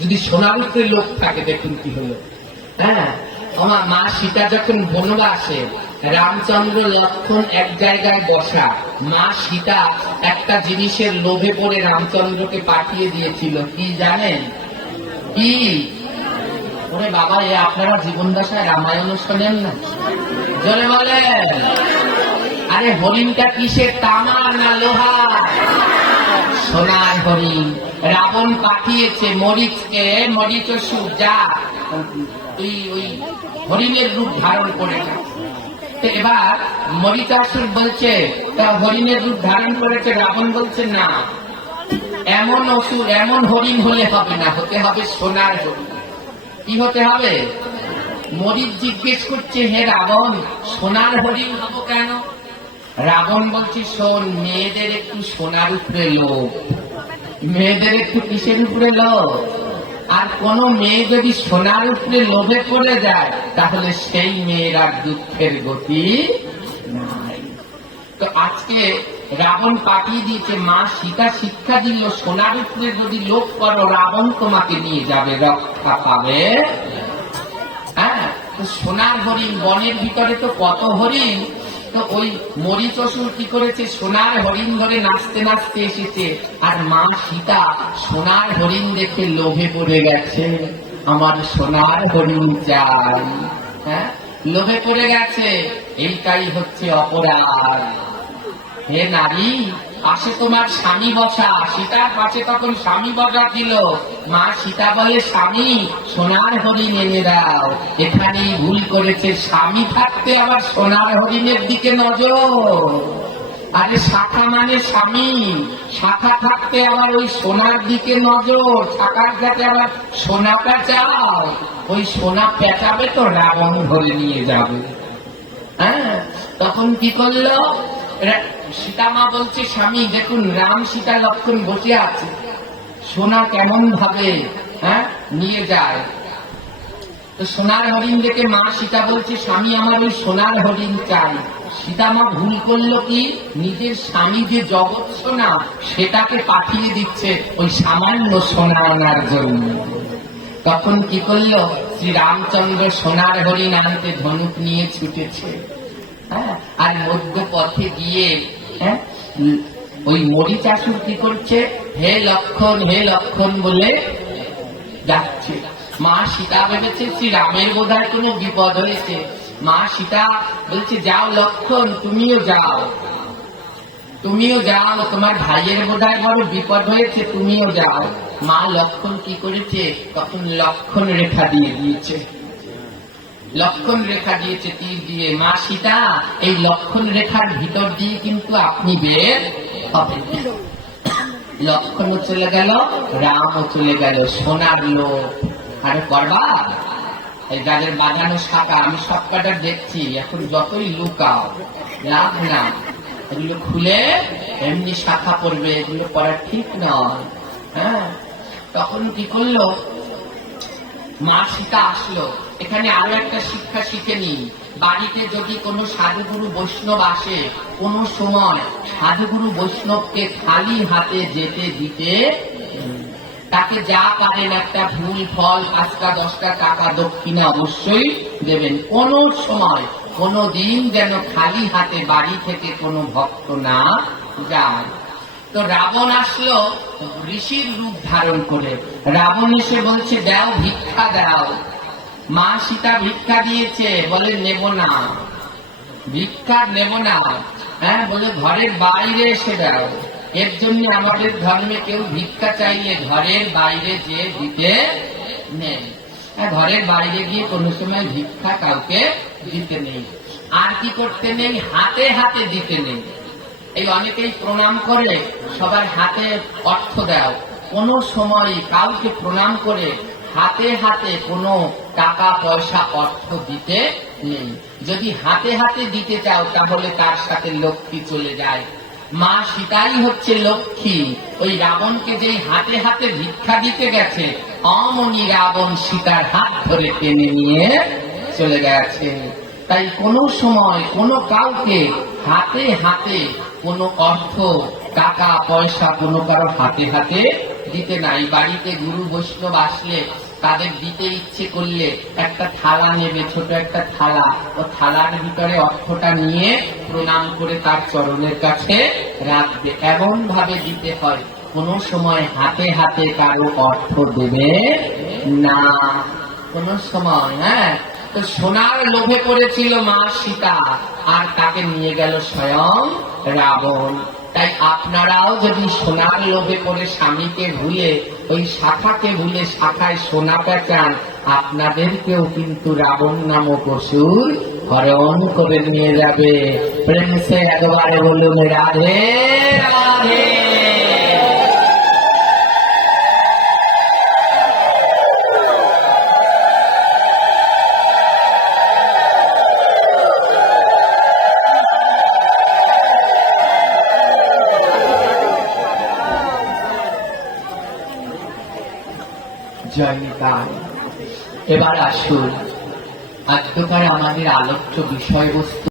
যদি সোনার উপরে লোক থাকে দেখুন কি হলো। হ্যাঁ, আমার মা সীতা যখন বনবাসে, রামচন্দ্র লক্ষ্মণ এক জায়গায় বসা, মা সীতা একটা জিনিসের লোভে পড়ে রামচন্দ্রকে পাঠিয়ে দিয়েছিল, কি জানেন? কি? ওরে বাবা, এ আপনারা জীবন দশায় রামায়ণ শোনেন না? জলে বলেন। আরে হরিণটা কিসের, তামার না লোহার? সোনার হরিণ। রাবণ পাঠিয়েছে মরিচকে, মরিচসুর যা ওই হরিণের রূপ ধারণ করেছে। এবার মরিচাসুর বলছে হরিণের রূপ ধারণ করেছে, রাবণ বলছে না, এমন অসুর এমন হরিণ হলে হবে না, হতে হবে সোনার হরিণ। কি হতে হবে? মরিচ জিজ্ঞেস করছে, হে রাবণ, সোনার হরিণ হব কেন? রাবণ বলছে, শোন, মেয়েদের একটু সোনার উপরে লোভ, মেয়েদের একটু কিসের উপরে লোভ? আর কোন মেয়ে যদি সোনার উপরে লোভে পড়ে যায়, তাহলে সেই মেয়ের আর দুঃখের গতি নাই। তো আজকে রাবণ পাঠিয়ে দিয়েছে, মা সীতা শিক্ষা দিল, সোনার উপরে যদি লোভ করো, রাবণ তোমাকে নিয়ে যাবে, রক্ষা পাবে। হ্যাঁ, তো সোনার হরিণ, বনের ভিতরে তো কত হরিণ। তো ওই মরিচসুর কি করেছে, সোনার হরিণ ধরে নাচতে নাচতে এসেছে, আর মা সীতা সোনার হরিণ দেখে লোভে পড়ে গেছে, আমার সোনার হরিণ চাই। হ্যাঁ, লোভে পড়ে গেছে। এইটাই হচ্ছে অপরাধ। হে নারী, পাশে তোমার স্বামী বসা, সীতার পাশে তখন স্বামী বসা ছিল। মা সীতা বলে, স্বামী, সোনার হরিণ এনে দাও। এখানেই ভুল করেছে, স্বামী থাকতে আবার সোনার হরিণের দিকে নজর। আরে শাখা মানে স্বামী, শাখা থাকতে আবার ওই সোনার দিকে নজর। শাখার যাতে আবার সোনাটা চাও, ওই সোনা পেঁচাবে তো রাবণ ধরে নিয়ে যাবে। হ্যাঁ, তখন কি করলো? সীতা মা বলছে, স্বামী দেখুন, রাম সীতা লক্ষ্মণ বসে আছে, সোনা কেমন ভাবে নিয়ে যায়। তো সোনার হরিণ দেখে মা সীতা বলছে, স্বামী আমার ওই সোনার হরিণ চাই। সীতা মা ভুল করলো কি, নিজের স্বামী যে জগৎ সোনা, সেটাকে পাঠিয়ে দিচ্ছে ওই সামান্য সোনা আনার জন্য। তখন কি করলো, শ্রী রামচন্দ্র সোনার হরিণ আনতে ধনুক নিয়ে ছুটেছে। হ্যাঁ, আর মধ্য পথে গিয়ে ওই মরিচাসুর কি করছে, হে লক্ষণ, হে লক্ষণ বলে যাচ্ছে। মা সীতা ভেবেছে শ্রী রামের বোধহয় কোনো বিপদ হয়েছে। মা সীতা বলছে, যাও লক্ষণ, তুমিও যাও, তুমিও যাও, তোমার ভাইয়ের বোধহয় বড় বিপদ হয়েছে, তুমিও যাও। মা লক্ষণ কি করেছে, তখন লক্ষণ রেখা দিয়ে দিয়েছে, লক্ষণ রেখা দিয়েছে তীর দিয়ে। মা সীতা, এই লক্ষণ রেখার ভিতর দিয়ে কিন্তু আপনি বের হবেন। লক্ষণও চলে গেল, রামও চলে গেল, সোনার লোভ আর করবা। এই যাদের বাজানো শাখা, আমি সব কটা দেখছি, এখন যতই লুকাও লাভ না, এগুলো খুলে এমনি শাখা পড়বে, এগুলো করা ঠিক নয়। হ্যাঁ, তখন কি করলো, মা সীতা আসলো। এখানে আরো একটা শিক্ষা শিখে নি, বাড়িতে যদি কোনো সাধুগুরু বৈষ্ণব আসে, কোন সময় সাধুগুরু বৈষ্ণবকে খালি হাতে যেতে দিতে, তাকে যা পারেন একটা ফুল ফল 5টা 10টা টাকা দক্ষিণা অবশ্যই দেবেন। কোন সময় কোনো দিন যেন খালি হাতে বাড়ি থেকে কোনো ভক্ত না যায়। তো রাবণ আসলো ঋষির রূপ ধারণ করে। রাবণ এসে বলছে, দাও, ভিক্ষা দাও। মা সীতা ভিক্ষা দিয়েছে, বলে নেব না, ভিক্ষা নেব না। হ্যাঁ, বলে ঘরের বাইরে এসে দাও। এর জন্য আমাদের ধর্মে কেউ ভিক্ষা চাইলে ঘরের বাইরে যে দিতে নেই। ঘরের বাইরে গিয়ে কোনো সময় ভিক্ষা কাউকে দিতে নেই। আর কি করতে নেই, হাতে হাতে দিতে নেই। এই অনেকেই প্রণাম করে সবার হাতে অর্থ দাও, কোন সময় কাউকে প্রণাম করে হাতে হাতে কোনো টাকা পয়সা অর্থ দিতে নেই। যদি হাতে হাতে দিতে চাও, তাহলে তার সাথে লক্ষ্মী চলে যায়। মা সীতাই হচ্ছে লক্ষ্মী। ওই রাবণকে যেই হাতে হাতে ভিক্ষা দিতে গেছে, অমনি রাবণ সীতার হাত ধরে টেনে নিয়ে চলে গেছে। তাই কোনো সময় কোনো কাউকে হাতে হাতে কোনো অর্থ টাকা পয়সা কোনো কারো হাতে হাতে দিতে নাই। বাড়িতে গুরু বৈষ্ণব আসলে তাদের দিতে ইচ্ছে করলে একটা থালা নেবে, ছোট একটা থালা, ও থালার ভিতরে অর্থটা নিয়ে প্রণাম করে তার চরণের কাছে রাখবে। এমন ভাবে দিতে হয়, কোন সময় হাতে হাতে কারো অর্থ দেবে না, কোন সময়। হ্যাঁ, তো সোনার লোভে পড়েছিল মা সীতা, আর তাকে নিয়ে গেল স্বয়ং রাবণ। তাই আপনারাও যদি সোনার লোভে পড়ে স্বামীকে ভুলে, ওই শাখাকে ভুলে শাখায় সোনাটা চান, আপনাদেরকেও কিন্তু রাবণ নামক অসুর হরণ করে নিয়ে যাবে। প্রেম সে একবারে বলুন রাধে রাধে। জয় নিতাই। এবার আসুন আজকের আমাদের আলোচ্য বিষয়বস্তু